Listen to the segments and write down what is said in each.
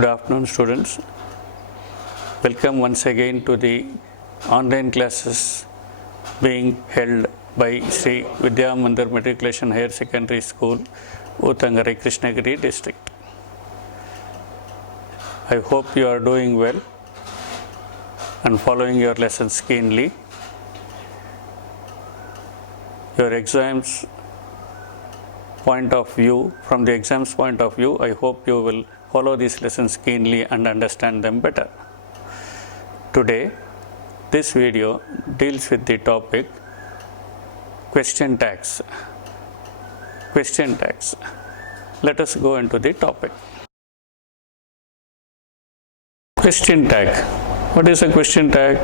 Good afternoon, students. Welcome once again to the online classes being held by Sri Vidya Mandir Matriculation Higher Secondary School, Uttangarai, Krishnagiri district. I hope you are doing well and following your lessons keenly. Your exams point of view, from the exams point of view, I hope you will follow these lessons keenly and understand them better. Today, this video deals with the topic question tags. Question tags. Let us go into the topic. Question tag. What is a question tag?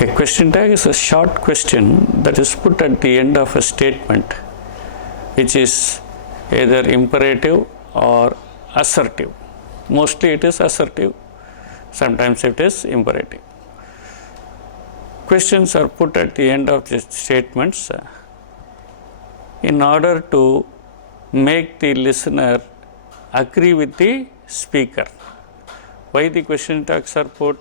A question tag is a short question that is put at the end of a statement, which is either imperative or assertive. Mostly it is assertive, sometimes it is imperative. Questions are put at the end of the statements in order to make the listener agree with the speaker. Why the question tags are put?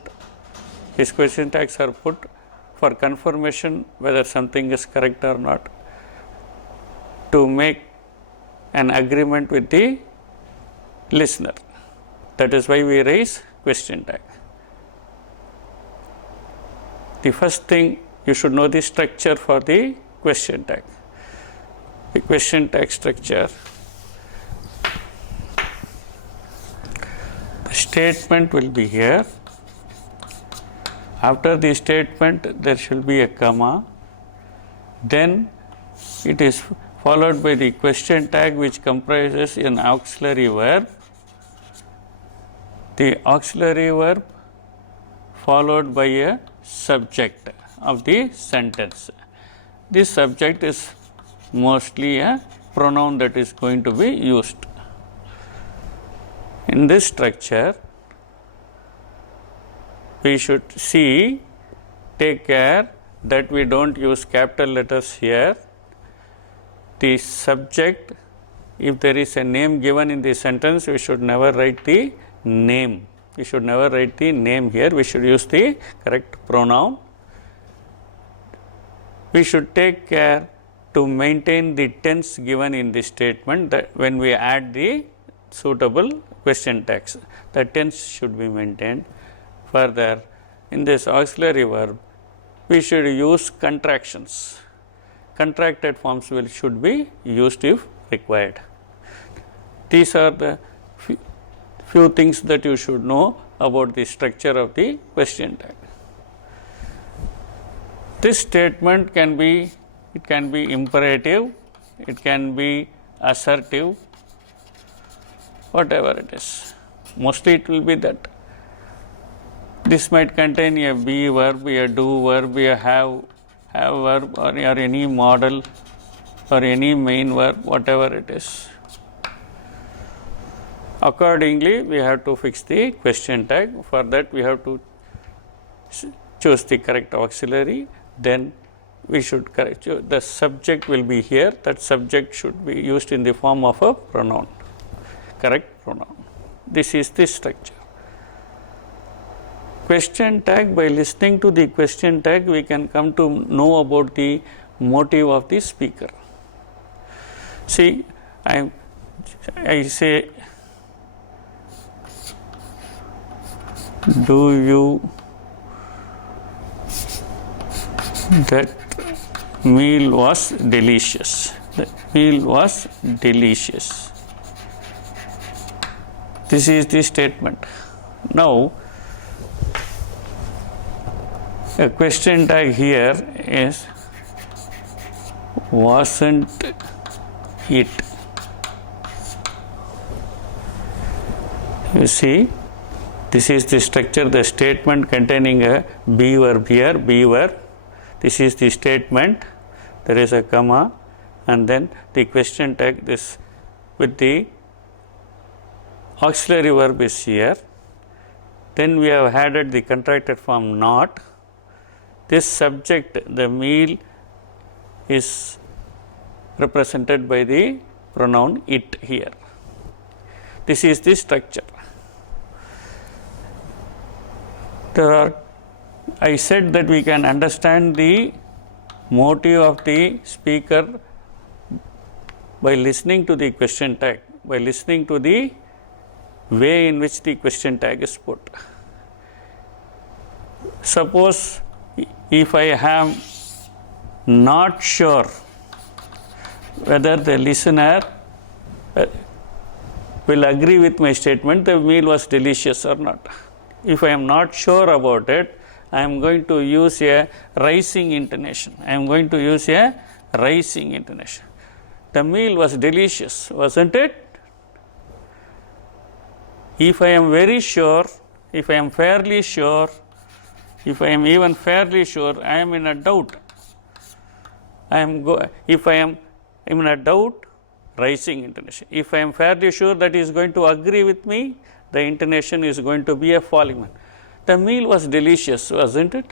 These question tags are put for confirmation whether something is correct or not, to make an agreement with the listener. That is why we raise question tag. The first thing, you should know the structure for the question tag. The question tag structure. The statement will be here. After the statement, there should be a comma. Then it is followed by the question tag, which comprises an auxiliary verb. The auxiliary verb followed by a subject of the sentence. This subject is mostly a pronoun that is going to be used. In this structure, we should take care that we don't use capital letters here. The subject, if there is a name given in the sentence, we should never write the name. We should never write the name here. We should use the correct pronoun. We should take care to maintain the tense given in the statement, that when we add the suitable question tags, the tense should be maintained. Further, in this auxiliary verb, we should use contractions. Contracted forms should be used if required. These are the few things that you should know about the structure of the question tag. This statement can be imperative, it can be assertive, whatever it is. Mostly it will be that. This might contain a be verb, a do verb, a have verb, or any modal or any main verb, whatever it is. Accordingly, we have to fix the question tag. For that, we have to choose the correct auxiliary. Then we should correct. The subject will be here. That subject should be used in the form of a pronoun, correct pronoun. This is the structure. Question tag, by listening to the question tag, we can come to know about the motive of the speaker. See, I say, do you that meal was delicious? The meal was delicious. This is the statement. Now, a question tag here is wasn't it? You see, this is the structure, the statement containing a be verb here, be verb. This is the statement, there is a comma, and then the question tag, this with the auxiliary verb is here. Then we have added the contracted form not. This subject, the meal, is represented by the pronoun it here. This is the structure. I said that we can understand the motive of the speaker by listening to the question tag, by listening to the way in which the question tag is put. Suppose if I am not sure whether the listener will agree with my statement, the meal was delicious or not. If I am not sure about it, I am going to use a rising intonation. I am going to use a rising intonation. The meal was delicious, wasn't it? If I am very sure, if I am fairly sure, if I am even fairly sure, I am in a doubt. If I am in a doubt, rising intonation. If I am fairly sure that he is going to agree with me, the intonation is going to be a falling one. The meal was delicious, wasn't it?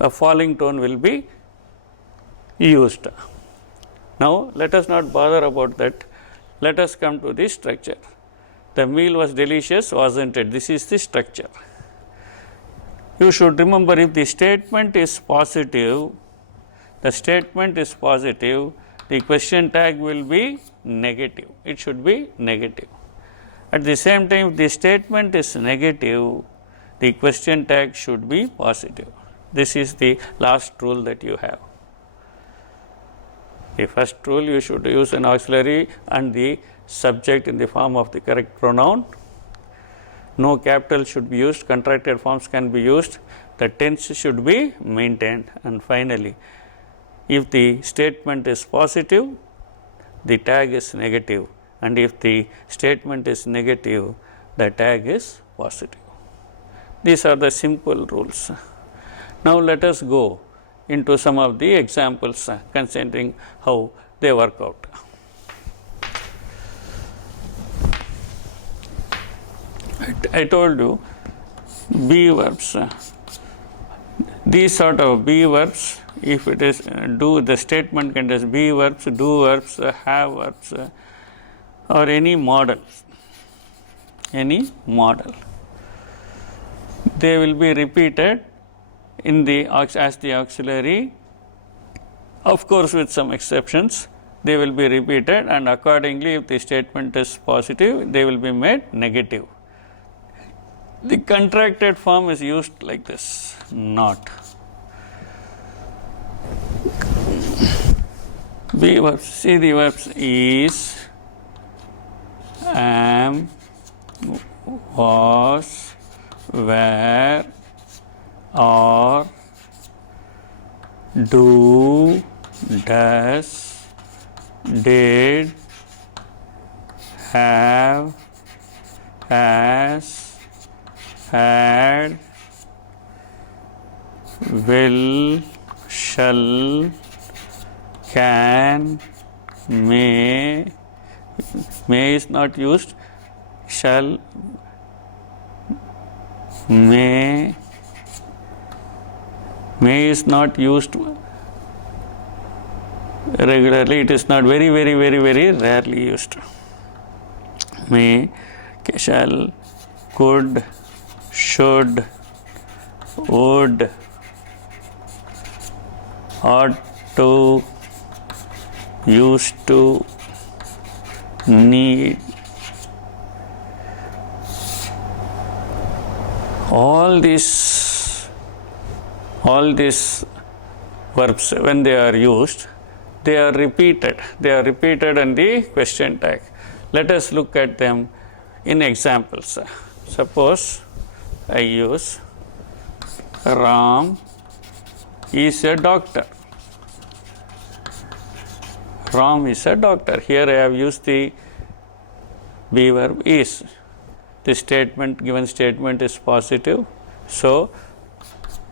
A falling tone will be used. Now, let us not bother about that. Let us come to the structure. The meal was delicious, wasn't it? This is the structure. You should remember, if the statement is positive, the question tag will be negative. It should be negative. At the same time, if the statement is negative, the question tag should be positive. This is the last rule that you have. The first rule, you should use an auxiliary and the subject in the form of the correct pronoun. No capital should be used, contracted forms can be used, the tense should be maintained, and finally, if the statement is positive, the tag is negative, and if the statement is negative, the tag is positive. These are the simple rules. Now, let us go into some of the examples considering how they work out. I told you be verbs. These sort of be verbs, if it is do, the statement contains be verbs, do verbs, have verbs, or any model. Any model. They will be repeated in the as the auxiliary. Of course, with some exceptions, they will be repeated, and accordingly, if the statement is positive, they will be made negative. The contracted form is used like this, not. Be verbs. See the verbs is, am, was, were, are, do, does, did, have, has, had, will, shall, can, may is not used, shall, may is not used regularly, it is not very rarely used. May, shall, could, should, would, ought to, used to, need. All these verbs, when they are used, they are repeated in the question tag. Let us look at them in examples. Suppose I use Ram is a doctor. Ram is a doctor. Here I have used the be verb is. The statement, given statement is positive. So,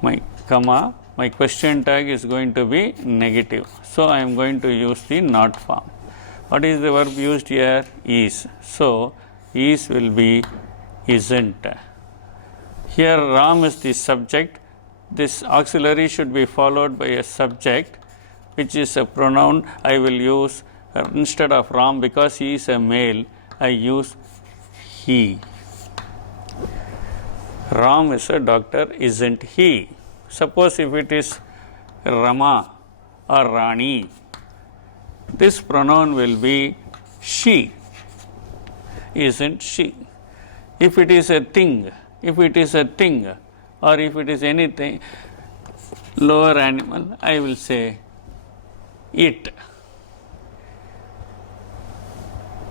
my question tag is going to be negative. So, I am going to use the not form. What is the verb used here? Is. So, is will be isn't. Here Ram is the subject. This auxiliary should be followed by a subject, which is a pronoun. I will use instead of Ram, because he is a male, I use he. Ram is a doctor, isn't he? Suppose if it is Rama or Rani, this pronoun will be she, isn't she? If it is a thing, or if it is anything lower animal, I will say it.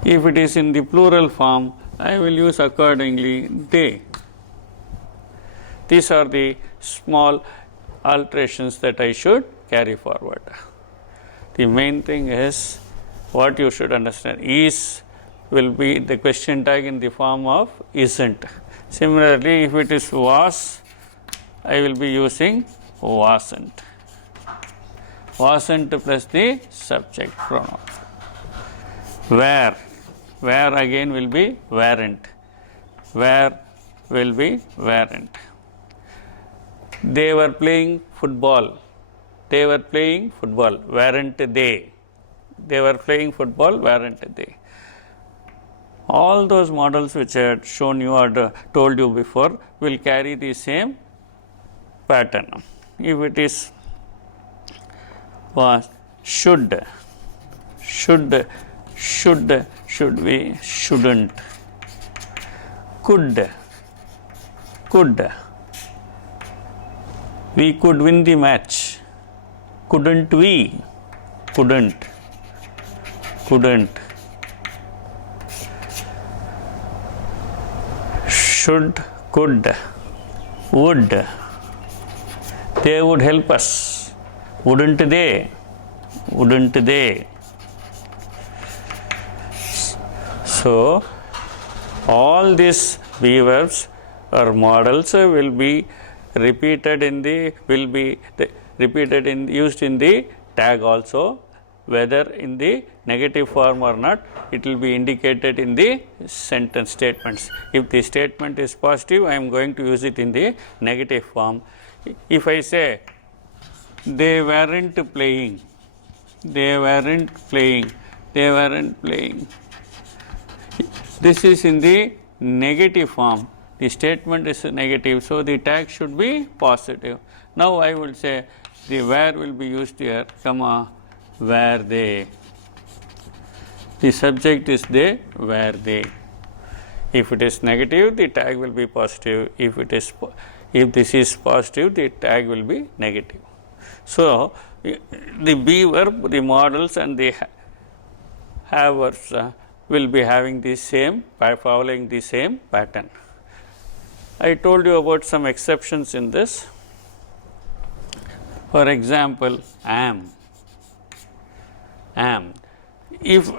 If it is in the plural form, I will use accordingly they. These are the small alterations that I should carry forward. The main thing is what you should understand is will be the question tag in the form of isn't. Similarly, if it is was, I will be using wasn't. Wasn't plus the subject pronoun. Where again will be weren't. Where will be weren't. They were playing football. Weren't they? They were playing football, weren't they? All those models which I had shown you or told you before will carry the same pattern. If it is was, should be, shouldn't, could, we could win the match, couldn't we, couldn't, should, could, would, they would help us, wouldn't they? So, all these be verbs or models will be repeated in the used in the tag also, whether in the negative form or not, it will be indicated in the sentence statements. If the statement is positive, I am going to use it in the negative form. If I say they weren't playing, this is in the negative form. The statement is negative, so the tag should be positive. Now I will say the where will be used here, comma, were they. The subject is they, were they. If it is negative, the tag will be positive. If this is positive, the tag will be negative. So the be verb, the models and the have verbs will be having the same, by following the same pattern. I told you about some exceptions in this. For example, am. If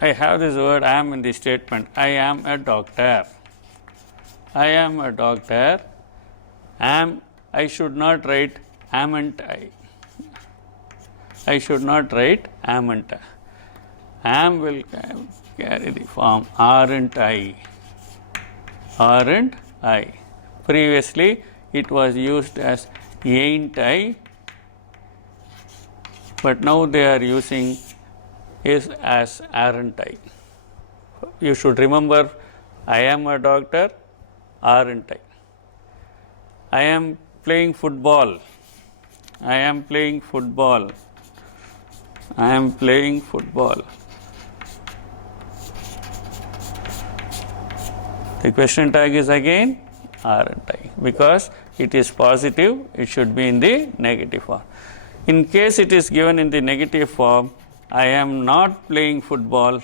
I have this word am in the statement, I am a doctor. Am, I should not write amn't I. Am will carry the form aren't I. Previously, it was used as ain't I, but now they are using is as aren't I. You should remember, I am a doctor, aren't I. I am playing football. The question tag is again aren't I, because it is positive, it should be in the negative form. In case it is given in the negative form, I am not playing football,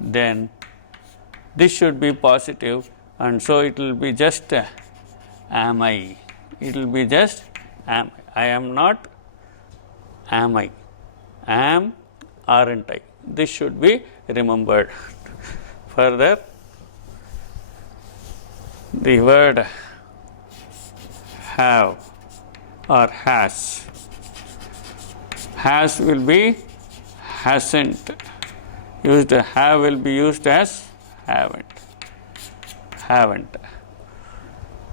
then this should be positive, and so it will be just am I. I am not, am I. Am, aren't I. This should be remembered. Further, the word have or has will be hasn't. Have will be used as haven't.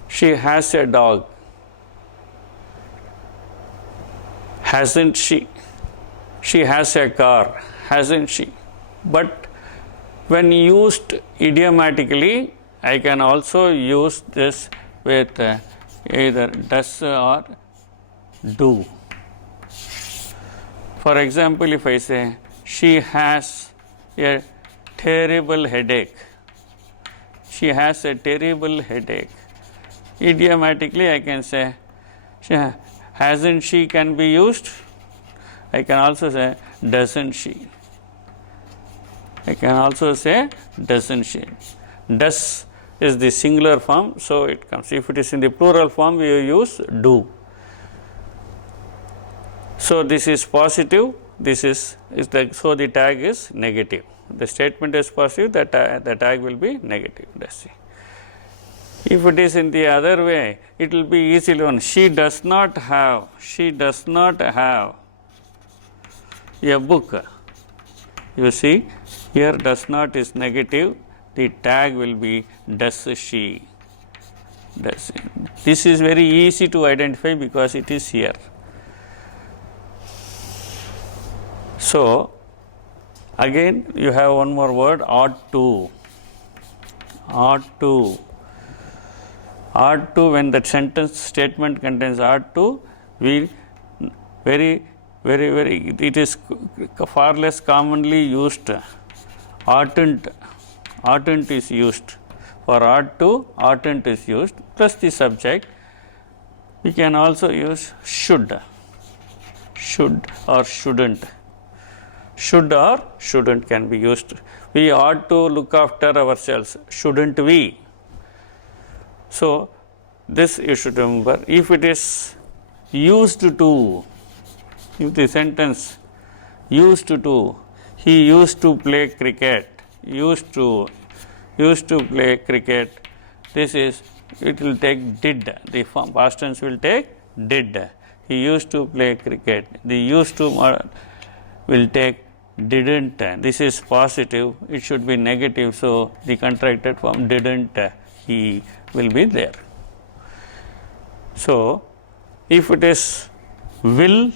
She has a dog. Hasn't she? She has a car. Hasn't she? But When used idiomatically, I can also use this with either does or do. For example, if I say she has a terrible headache, she has a terrible headache. Idiomatically, I can say hasn't she can be used. I can also say doesn't she. I can also say doesn't she. Does is the singular form, so it comes. If it is in the plural form, we use do. So this is positive. This is so the tag is negative. The statement is positive. The tag will be negative. Let's see. If it is in the other way, it will be easily known. She does not have. She does not have a book. You see, here does not is negative. The tag will be does she. Does. This is very easy to identify because it is here. So, again you have one more word, ought to. Ought to. Ought to, when that sentence statement contains ought to, we very, it is far less commonly used. Oughtn't is used. For ought to, oughtn't is used, plus the subject. We can also use should or shouldn't. Should or shouldn't can be used. We ought to look after ourselves, shouldn't we? So, this you should remember. If it is used to, if the sentence used to, he used to play cricket, used to play cricket, this is, it will take did, the past tense will take did. He used to play cricket. The used to will take didn't. This is positive, it should be negative, so the contracted form didn't he will be there. So, if it is will,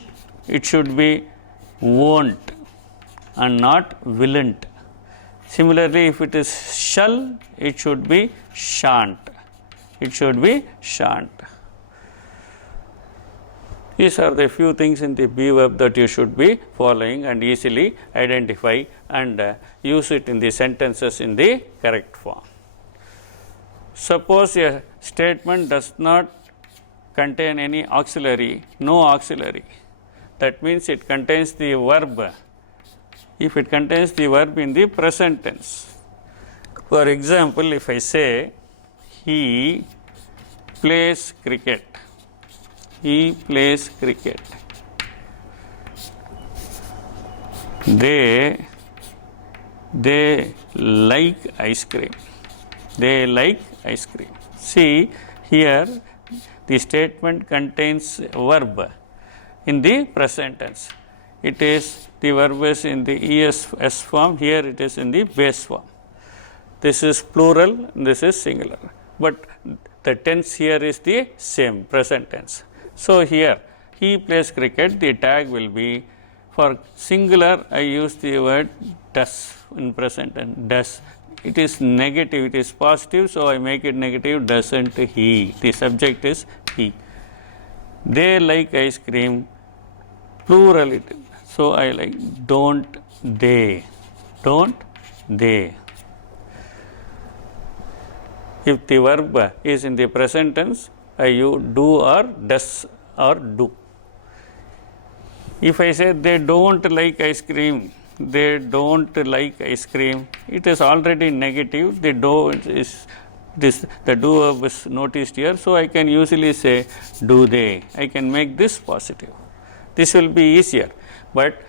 it should be won't and not willn't. Similarly, if it is shall, it should be shan't. It should be shan't. These are the few things in the be verb that you should be following and easily identify and use it in the sentences in the correct form. Suppose a statement does not contain any auxiliary, no auxiliary. That means it contains the verb. If it contains the verb in the present tense. For example, if I say he plays cricket, he plays cricket. They like ice cream. They like ice cream. See, here the statement contains verb in the present tense. It is, the verb is in the ES form, here it is in the base form. This is plural, this is singular. But the tense here is the same, present tense. So, here he plays cricket, the tag will be, for singular I use the word does in present tense, does. It is negative, it is positive, so I make it negative, doesn't he. The subject is he. They like ice cream, plural it. So, I like don't they. Don't they. If the verb is in the present tense, I use do or does or do. If I say they don't like ice cream, they don't like ice cream, it is already negative. The do is this, the do verb is noticed here, so I can usually say do they. I can make this positive. This will be easier, but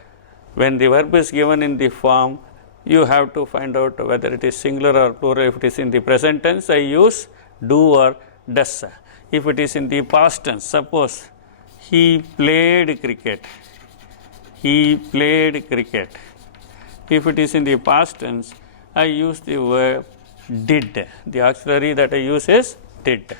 when the verb is given in the form, you have to find out whether it is singular or plural. If it is in the present tense, I use do or does. If it is in the past tense, suppose he played cricket. He played cricket. If it is in the past tense, I use the verb did. The auxiliary that I use is did.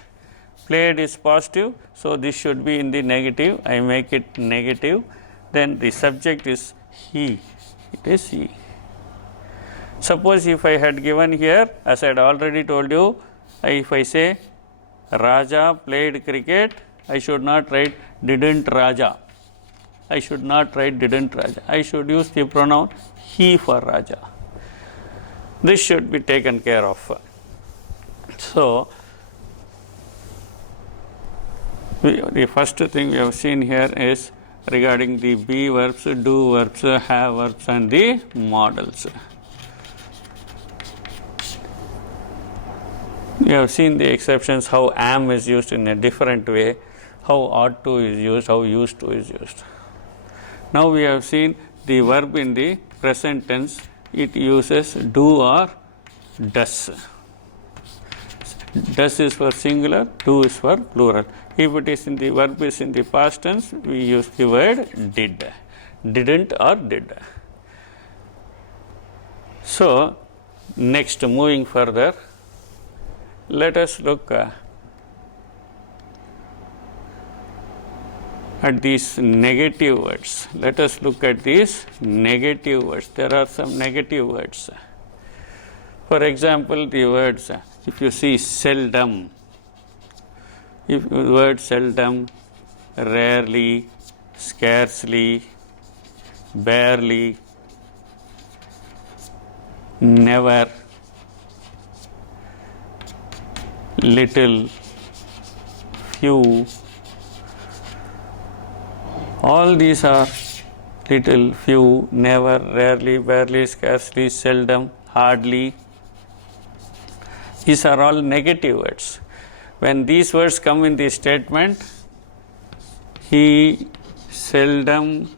Played is positive, so this should be in the negative. I make it negative. Then the subject is he. It is he. Suppose if I had given here, as I had already told you, if I say Raja played cricket, I should not write didn't Raja. I should not write didn't Raja. I should use the pronoun he for Raja. This should be taken care of. So, the first thing we have seen here is regarding the be verbs, do verbs, have verbs and the modals. We have seen the exceptions, how am is used in a different way, how ought to is used, how used to is used. Now we have seen the verb in the present tense, it uses do or does. Does is for singular, do is for plural. If it is in the verb is in the past tense, we use the word did, didn't or did. So, next moving further, let us look at these negative words. Let us look at these negative words. There are some negative words. For example, the words, if you see seldom, if the word seldom, rarely, scarcely, barely, never, little, few, all these are little, few, never, rarely, barely, scarcely, seldom, hardly. These are all negative words. When these words come in the statement, he seldom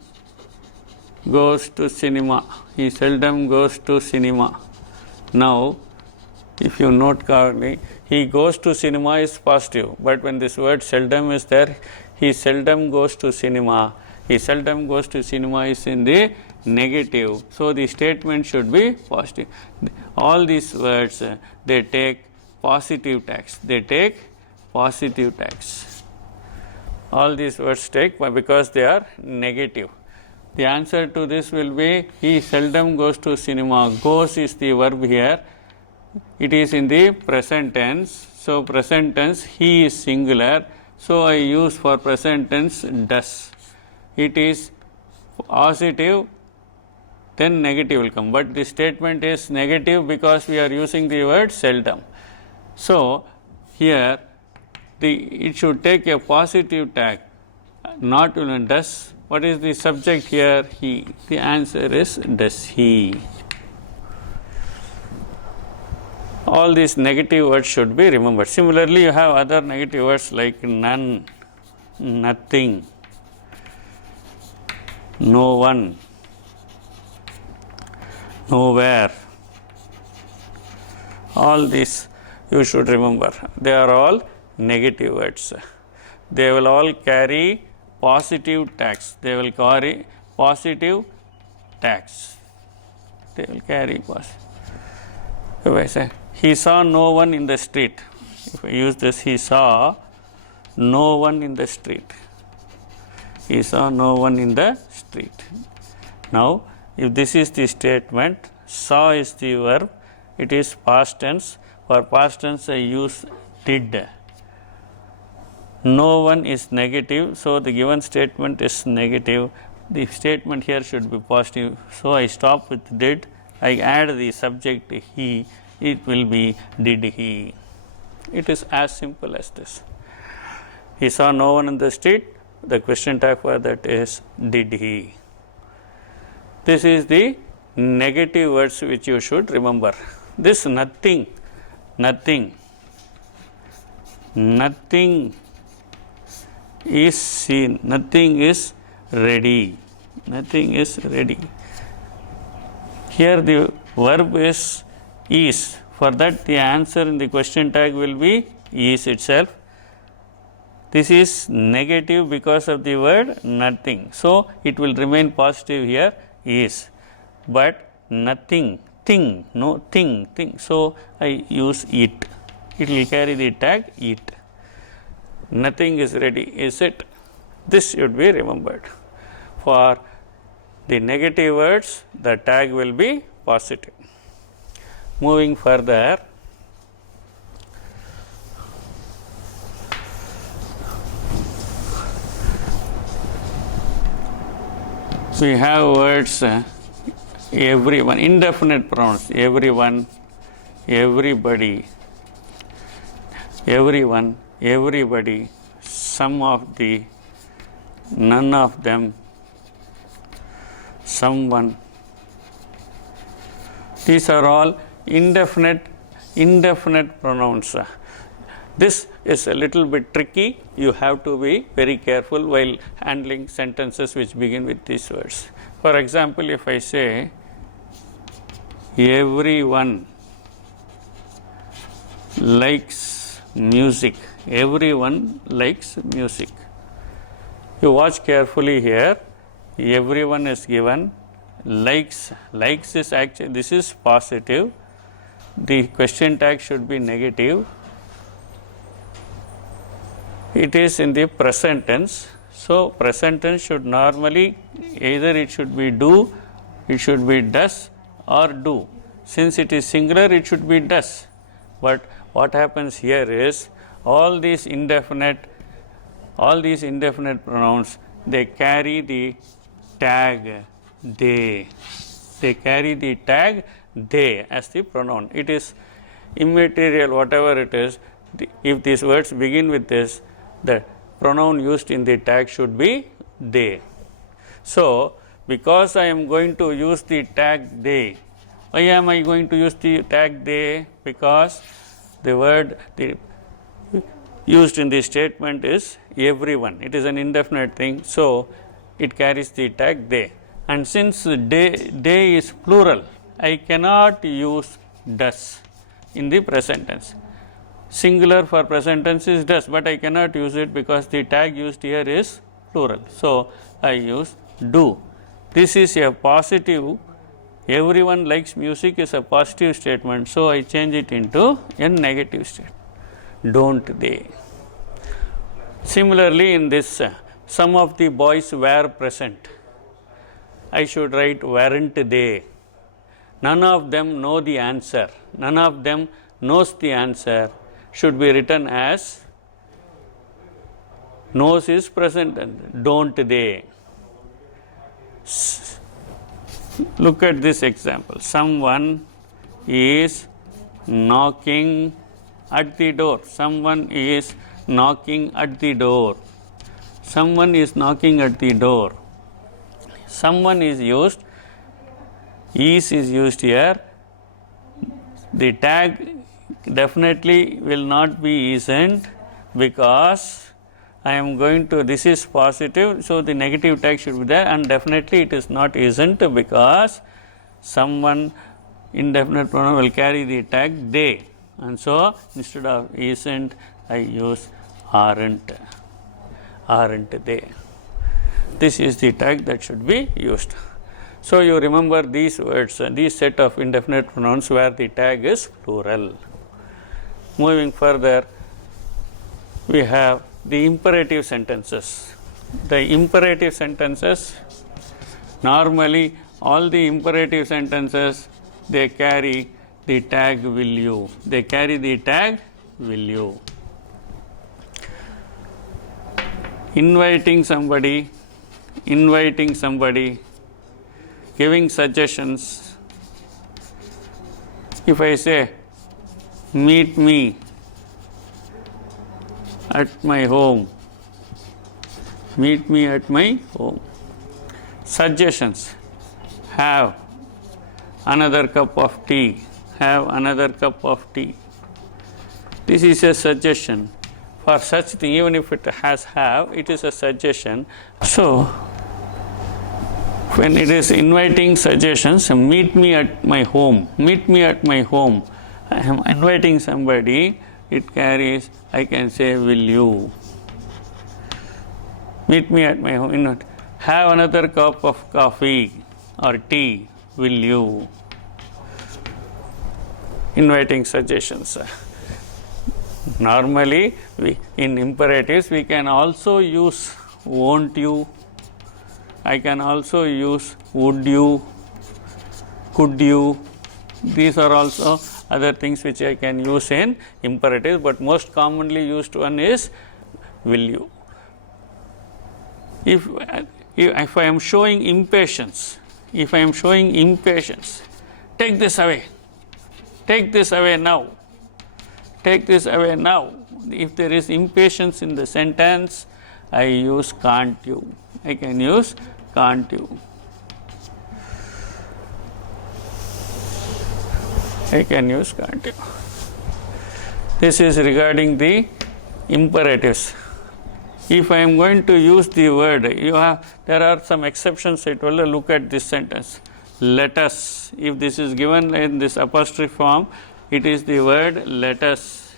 goes to cinema. He seldom goes to cinema. Now, if you note correctly, he goes to cinema is positive, but when this word seldom is there, he seldom goes to cinema. He seldom goes to cinema is in the negative. So, the statement should be positive. All these words, they take positive tags. They take positive tags. All these words take because they are negative. The answer to this will be he seldom goes to cinema. Goes is the verb here. It is in the present tense. So, present tense he is singular. So, I use for present tense does. It is positive, then negative will come. But the statement is negative because we are using the word seldom. So, here it should take a positive tag, not does. What is the subject here? He. The answer is does he. All these negative words should be remembered. Similarly, you have other negative words like none, nothing, no one, nowhere. All these you should remember. They are all negative words. They will all carry positive tags. They will carry positive tags. They will carry positive. If I say, he saw no one in the street. If I use this, he saw no one in the street. He saw no one in the street. Now, if this is the statement, saw is the verb, it is past tense. For past tense, I use did. No one is negative, so the given statement is negative. The statement here should be positive. So, I stop with did. I add the subject he, it will be did he. It is as simple as this. He saw no one in the street, the question tag for that is did he. This is the negative words which you should remember. This nothing, nothing, nothing is seen, nothing is ready, nothing is ready. Here the verb is. For that the answer in the question tag will be is itself. This is negative because of the word nothing. So, it will remain positive here is, but nothing, thing, no thing, thing. So, I use it. It will carry the tag it. Nothing is ready, is it? This should be remembered. For the negative words, the tag will be positive. Moving further, we have words everyone, indefinite pronouns, everyone, everybody, everyone, everybody, some of the, none of them, someone. These are all indefinite pronouns. This is a little bit tricky. You have to be very careful while handling sentences which begin with these words. For example, if I say everyone likes music, everyone likes music. You watch carefully here. Everyone is given. Likes is actually, this is positive. The question tag should be negative. It is in the present tense. So, present tense should normally either it should be do, it should be does or do. Since it is singular, it should be does. But what happens here is all these indefinite pronouns, they carry the tag they. They carry the tag they as the pronoun. It is immaterial, whatever it is. If these words begin with this, the pronoun used in the tag should be they. So, because I am going to use the tag they, why am I going to use the tag they? Because the word used in the statement is everyone. It is an indefinite thing, so it carries the tag they. And since they is plural, I cannot use does in the present tense. Singular for present tense is does, but I cannot use it because the tag used here is plural. So, I use do. This is a positive. Everyone likes music is a positive statement. So, I change it into a negative statement. Don't they. Similarly, in this, some of the boys were present. I should write weren't they. None of them know the answer. None of them knows the answer. Should be written as knows is present tense. Don't they. Look at this example. Someone is knocking at the door. Someone is knocking at the door. Someone is knocking at the door. Someone is used. Is used here. The tag definitely will not be isn't because I am going to, this is positive, so the negative tag should be there, and definitely it is not isn't because someone indefinite pronoun will carry the tag they, and so instead of isn't I use aren't they. This is the tag that should be used. So, you remember these words, these set of indefinite pronouns where the tag is plural. Moving further, we have the imperative sentences. The imperative sentences, normally all the imperative sentences, they carry the tag will you. They carry the tag will you. Inviting somebody, giving suggestions. If I say, meet me at my home, meet me at my home. Suggestions, have another cup of tea, have another cup of tea. This is a suggestion. For such thing, even if it has have, it is a suggestion. So, when it is inviting suggestions, meet me at my home, meet me at my home. I am inviting somebody, it carries, I can say, will you. Meet me at my home. Have another cup of coffee or tea, will you. Inviting suggestions. Normally, in imperatives, we can also use won't you. I can also use would you, could you. These are also other things which I can use in imperatives, but most commonly used one is will you. If I am showing impatience, take this away, take this away now, take this away now. If there is impatience in the sentence, I use can't you. I can use can't you. I can use can't you. This is regarding the imperatives. If I am going to use the word, there are some exceptions. It will look at this sentence. Let us. If this is given in this apostrophe form, it is the word let us.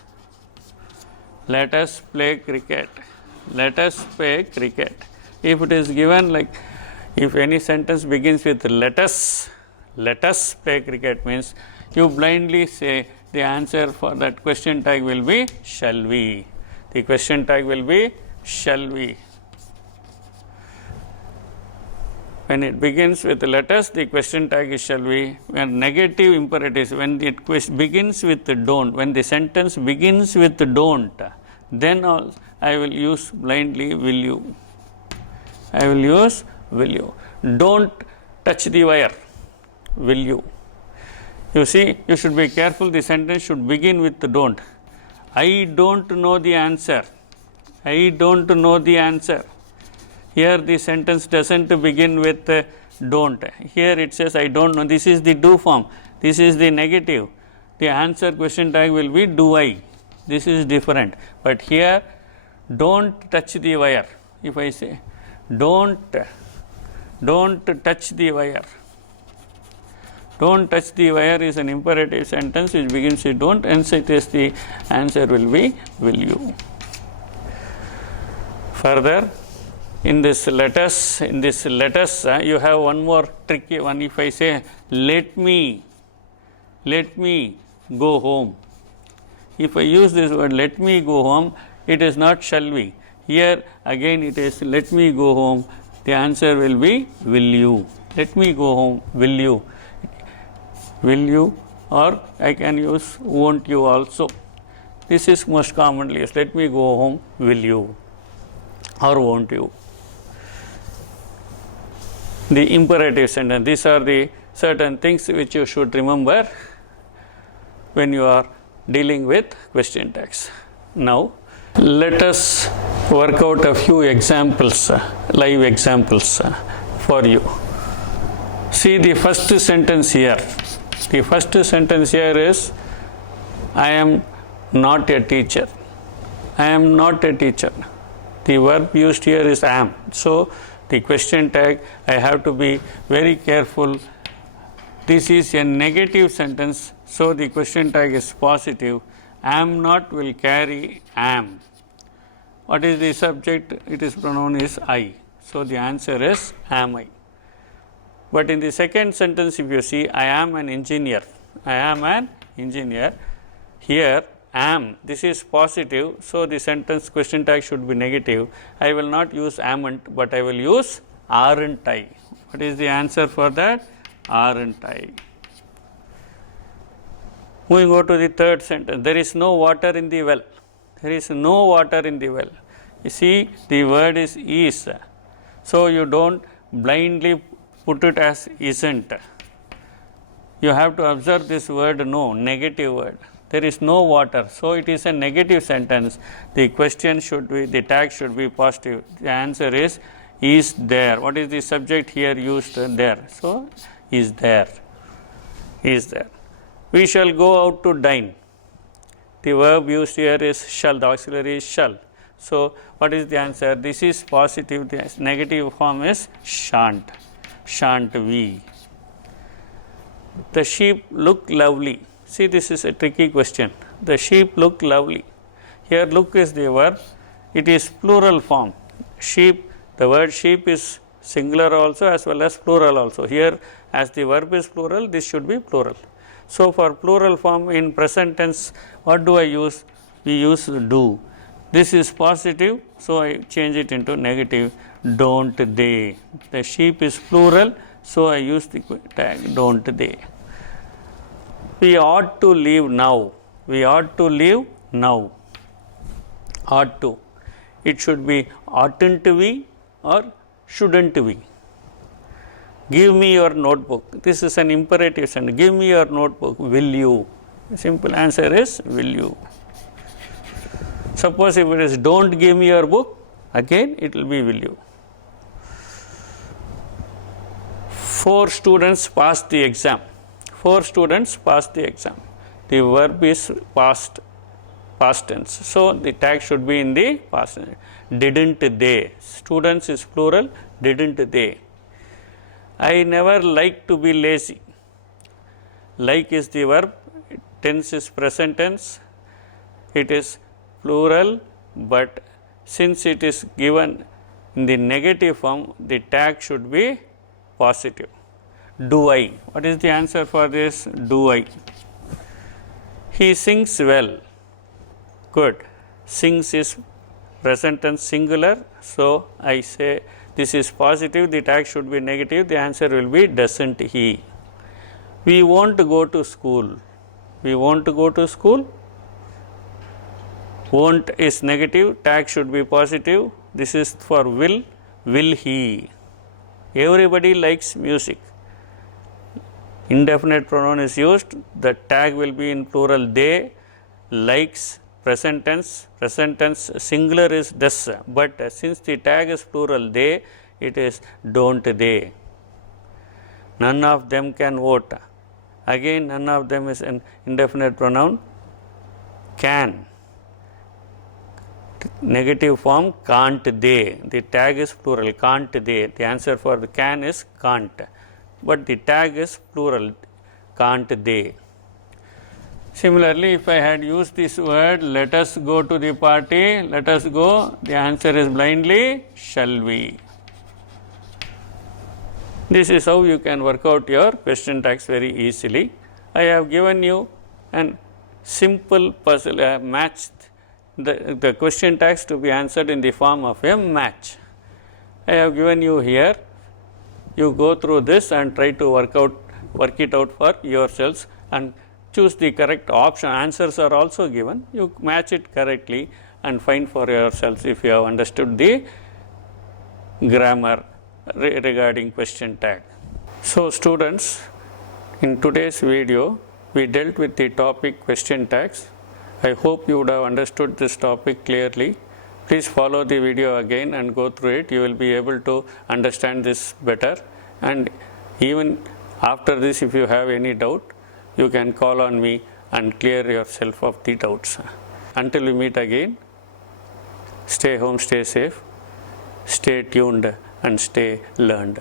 Let us play cricket. Let us play cricket. If it is given like, if any sentence begins with let us play cricket, means you blindly say the answer for that question tag will be shall we. The question tag will be shall we. When it begins with let us, the question tag is shall we. When negative imperatives, when it begins with don't, when the sentence begins with don't, then I will use blindly will you. I will use will you. Don't touch the wire, will you. You see, you should be careful, the sentence should begin with don't. I don't know the answer. I don't know the answer. Here the sentence doesn't begin with don't. Here it says I don't know. This is the do form. This is the negative. The answer question tag will be do I. This is different. But here don't touch the wire. If I say don't touch the wire. Don't touch the wire is an imperative sentence which begins with don't, and so it is the answer will be will you. Further, in this let us, you have one more tricky one. If I say let me go home. If I use this word let me go home, it is not shall we. Here again it is let me go home. The answer will be will you. Let me go home, will you. Will you, or I can use won't you also. This is most commonly used. Let me go home, will you, or won't you. The imperative sentence. These are the certain things which you should remember when you are dealing with question tags. Now, let us work out a few examples, live examples for you. See the first sentence here. The first sentence here is I am not a teacher. I am not a teacher. The verb used here is am. So, the question tag, I have to be very careful. This is a negative sentence, so the question tag is positive. Am not will carry am. What is the subject? It is pronoun is I. So, the answer is am I. But in the second sentence, if you see, I am an engineer. I am an engineer. Here, am, this is positive, so the sentence question tag should be negative. I will not use amn't, but I will use aren't I. What is the answer for that? Aren't I. Moving on to the third sentence. There is no water in the well. There is no water in the well. You see, the word is. So, you don't blindly put it as isn't. You have to observe this word no, negative word. There is no water. So, it is a negative sentence. The question should be, the tag should be positive. The answer is there. What is the subject here used? There. So, is there. Is there. We shall go out to dine. The verb used here is shall. The auxiliary is shall. So, what is the answer? This is positive. The negative form is shan't. Shan't we. The sheep look lovely. See, this is a tricky question. The sheep look lovely. Here, look is the verb. It is plural form. Sheep, the word sheep is singular also as well as plural also. Here, as the verb is plural, this should be plural. So, for plural form in present tense, what do I use? We use do. This is positive, so I change it into negative. Don't they. The sheep is plural, so I use the tag don't they. We ought to leave now. We ought to leave now. Ought to. It should be oughtn't we or shouldn't we. Give me your notebook. This is an imperative sentence. Give me your notebook. Will you? Simple answer is will you. Suppose if it is don't give me your book, again it will be will you. 4 students passed the exam. 4 students passed the exam. The verb is past tense. So the tag should be in the past tense. Didn't they? Students is plural. Didn't they? I never like to be lazy. Like is the verb. Tense is present tense. It is plural, but since it is given in the negative form, the tag should be positive. Do I? What is the answer for this? Do I? He sings well. Good. Sings is present tense singular. So I say this is positive. The tag should be negative. The answer will be doesn't he. We won't go to school. We want to go to school. Won't is negative. Tag should be positive. This is for will. Will he? Everybody likes music. Indefinite pronoun is used. The tag will be in plural. They. Likes present tense. Present tense singular is does. But since the tag is plural they, it is don't they. None of them can vote. Again none of them is an indefinite pronoun. Can. Negative form can't they. The tag is plural. Can't they. The answer for the can is can't. But the tag is plural. Can't they. Similarly, if I had used this word, let us go to the party, let us go, the answer is blindly, shall we. This is how you can work out your question tags very easily. I have given you a simple puzzle, match the question tags to be answered in the form of a match. I have given you here. You go through this and try to work it out for yourselves and choose the correct option. Answers are also given. You match it correctly and find for yourselves if you have understood the grammar regarding question tag. So students, in today's video, we dealt with the topic question tags. I hope you would have understood this topic clearly. Please follow the video again and go through it. You will be able to understand this better. And even after this, if you have any doubt, you can call on me and clear yourself of the doubts. Until we meet again, stay home, stay safe, stay tuned and stay learned.